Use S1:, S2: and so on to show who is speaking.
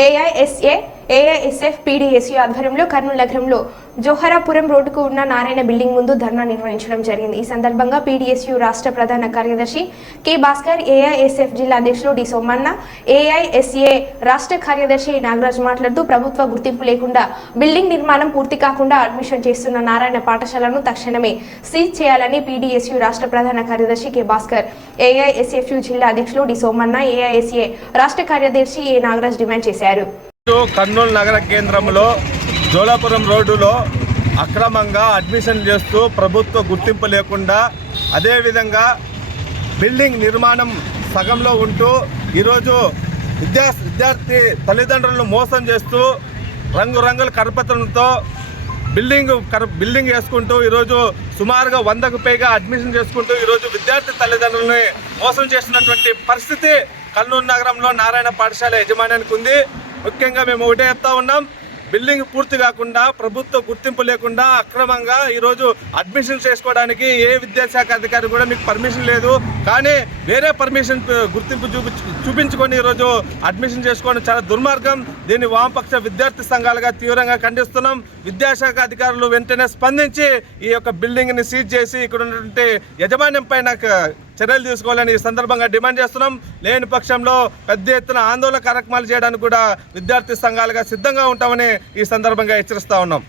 S1: AISA AISF PDSU ఆధ్వర్యంలో కర్నూలు నగరంలో జోహరాపురం రోడ్డుకు ఉన్న నారాయణ బిల్డింగ్ ముందు ధర్నా నిర్వహించడం జరిగింది. ఈ సందర్భంగా పీడీఎస్యూ రాష్ట్ర ప్రధాన కార్యదర్శి కె భాస్కర్ ఏఐఎస్ఎఫ్ జిల్లా అధ్యక్షులు డి సోమన్న ఏఐఎస్ఏ రాష్ట్ర కార్యదర్శి నాగరాజ్ మాట్లాడుతూ ప్రభుత్వ గుర్తింపు లేకుండా బిల్డింగ్ నిర్మాణం పూర్తి కాకుండా అడ్మిషన్ చేస్తున్న నారాయణ పాఠశాలను తక్షణమే సీజ్ చేయాలని పీడీఎస్యూ రాష్ట్ర ప్రధాన కార్యదర్శి కె భాస్కర్ ఏఐఎస్ఎఫ్యూ జిల్లా అధ్యక్షులు డి సోమన్న ఏఐఎస్ఏ రాష్ట్ర కార్యదర్శి ఏ నాగరాజ్ డిమాండ్ చేశారు.
S2: కర్నూలు నగర కేంద్రంలో జోలాపురం రోడ్డులో అక్రమంగా అడ్మిషన్ చేస్తూ ప్రభుత్వ గుర్తింపు లేకుండా అదేవిధంగా బిల్డింగ్ నిర్మాణం సగంలో ఉంటూ ఈరోజు విద్యా విద్యార్థి తల్లిదండ్రులను మోసం చేస్తూ రంగురంగుల కరపత్రంతో బిల్డింగ్ కర బిల్డింగ్ వేసుకుంటూ ఈరోజు సుమారుగా వందకు పైగా అడ్మిషన్ చేసుకుంటూ ఈరోజు విద్యార్థి తల్లిదండ్రులని మోసం చేస్తున్నటువంటి పరిస్థితి కర్నూలు నగరంలో నారాయణ పాఠశాల యజమానానికి ఉంది. ముఖ్యంగా మేము ఒకటే చెప్తా ఉన్నాం. బిల్డింగ్ పూర్తి కాకుండా ప్రభుత్వ గుర్తింపు లేకుండా అక్రమంగా ఈరోజు అడ్మిషన్ చేసుకోవడానికి ఏ విద్యాశాఖ అధికారి కూడా మీకు పర్మిషన్ లేదు. కానీ వేరే పర్మిషన్ గుర్తింపు చూపి చూపించుకొని ఈరోజు అడ్మిషన్ చేసుకోవడం చాలా దుర్మార్గం. దీన్ని వామపక్ష విద్యార్థి సంఘాలుగా తీవ్రంగా ఖండిస్తున్నాం. విద్యాశాఖ అధికారులు వెంటనే స్పందించి ఈ యొక్క బిల్డింగ్ని సీజ్ చేసి ఇక్కడ ఉన్నటువంటి యజమాన్యం పైన చర్యలు తీసుకోవాలని ఈ సందర్భంగా డిమాండ్ చేస్తున్నాం. లేని పక్షంలో పెద్ద ఎత్తున ఆందోళన కార్యక్రమాలు చేయడానికి కూడా విద్యార్థి సంఘాలుగా సిద్ధంగా ఉంటామని ఈ సందర్భంగా హెచ్చరిస్తా ఉన్నాం.